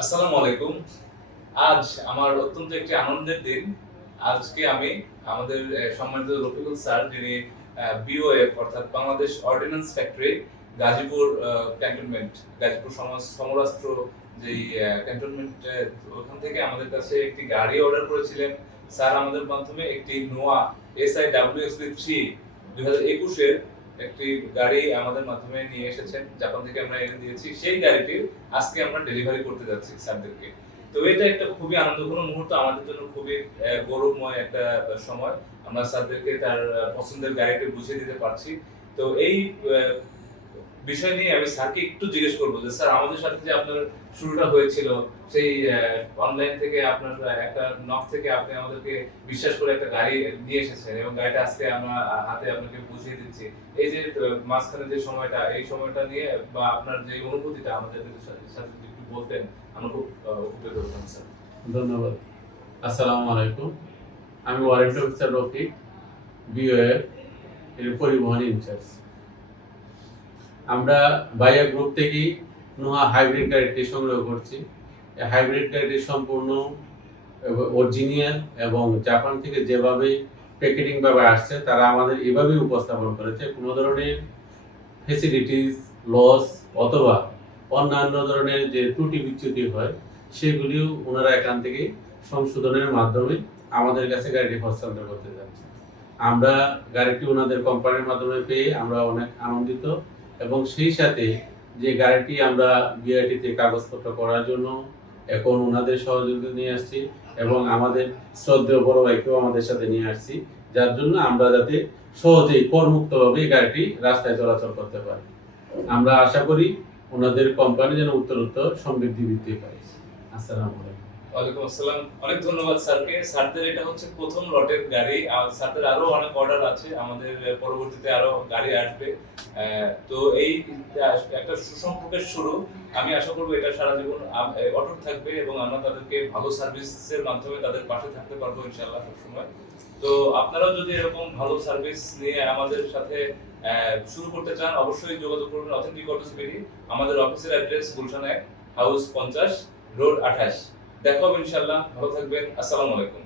আসসালামু আলাইকুম। আজ আমার অত্যন্ত একটি আনন্দের দিন। আজকে আমি আমাদের সম্মানিত রফিকুল স্যার যিনি BOF অর্থাৎ Bangladesh ordnance factory Gazipur cantonment, Gazipur সমরাস্ত্র যেই ক্যান্টনমেন্ট ওখান থেকে আমাদের কাছে একটি গাড়ি অর্ডার করেছিলেন। স্যার আমাদের মাধ্যমে একটি নোয়া SIWXB3 2021 এর একটি গাড়ি আমাদের মাধ্যমে নিয়ে এসেছেন। জাপান থেকে আমরা এনে দিয়েছি। সেই গাড়িটি আজকে আমরা ডেলিভারি করতে যাচ্ছি স্যারদেরকে। তো এটা একটা খুবই আনন্দঘন মুহূর্ত আমাদের জন্য, খুবই গৌরবময় একটা সময়। আমরা স্যারদেরকে তার পছন্দের গাড়িটি বুঝিয়ে দিতে পারছি। তো এই বিষয় নিয়ে আমি স্যারকে একটু জিজ্ঞেস করবো যে স্যার আমাদের সাথে যে আপনার শুরুটা হয়েছিল সেই অনলাইন থেকে আপনার একটা নক থেকে আপনি আমাদেরকে বিশ্বাস করে একটা গাড়ি নিয়ে এসেছেন এবং গাড়িটা আজকে আমরা হাতে আপনাকে বুঝিয়ে দিচ্ছি। এই যে মাঝখানে যে সময়টা, এই সময়টা নিয়ে বা আপনার যে অনুভূতিটা আমাদের সাথে যদি একটু বলতেন আমরা খুব উপকৃত হতাম স্যার। ধন্যবাদ। আসসালামু আলাইকুম। আমি ওয়ারেন্ট অফিসার রফিক, BOF এর পরিবহন ইনচার্জ। আমরা বায়া গ্রুপ থেকে নোহা হাইব্রিড গাড়িটি সংগ্রহ করছি। এই হাইব্রিড গাড়িটি সম্পূর্ণ অরিজিনাল এবং জাপান থেকে যেভাবে প্যাকেটিং ভাবে আসছে তারা আমাদের এভাবেই উপস্থাপন করেছে। কোনো ধরনের ফ্যাসিলিটিস লস অথবা অন্যান্য ধরনের যে ত্রুটি বিচ্যুতি হয় সেগুলিও ওনারা এখান থেকে সংশোধনের মাধ্যমে আমাদের কাছে গাড়িটি হস্তান্তর করতে যাচ্ছে। আমরা গাড়িটি ওনাদের কোম্পানির মাধ্যমে পেয়ে আমরা অনেক আনন্দিত এবং সেই সাথে যে গাড়িটি আমরা বিআরটিতে কাগজপত্র করার জন্য এখন ওনাদের সহযোগিতা নিয়ে আসছি এবং আমাদের শ্রদ্ধেয় বড় ভাইকেও আমাদের সাথে নিয়ে আসছি, যার জন্য আমরা যাতে সহজেই করমুক্তভাবে গাড়িটি রাস্তায় চলাচল করতে পারি। আমরা আশা করি ওনাদের কোম্পানি যেন উত্তরোত্তর সমৃদ্ধি বৃদ্ধি পায়। আসসালামু আলাইকুম। ওয়ালাইকুম আসসালাম। অনেক ধন্যবাদ স্যারকে। স্যারদের এটা হচ্ছে প্রথম লটের গাড়ি। আর স্যারদের আরো অনেক অর্ডার আছে, আমাদের পরবর্তীতে আরো গাড়ি আসবে। তো এই একটা সুসম্পর্কের শুরু। আমি আশা করবো এটা সারা জীবন অটুট থাকবে এবং আমরা তাদেরকে ভালো সার্ভিসের মাধ্যমে তাদের পাশে থাকতে পারবো ইনশাআল্লাহ সবসময়। তো আপনারাও যদি এরকম ভালো সার্ভিস নিয়ে আমাদের সাথে শুরু করতে চান অবশ্যই যোগাযোগ করবেন অথেন্টিক অটোস বিডি। আমাদের অফিসের অ্যাড্রেস গুলশান 1, হাউস 50, রোড 28। দেখা হবে ইনশাআল্লাহ। ভালো থাকবেন। আসসালামু আলাইকুম।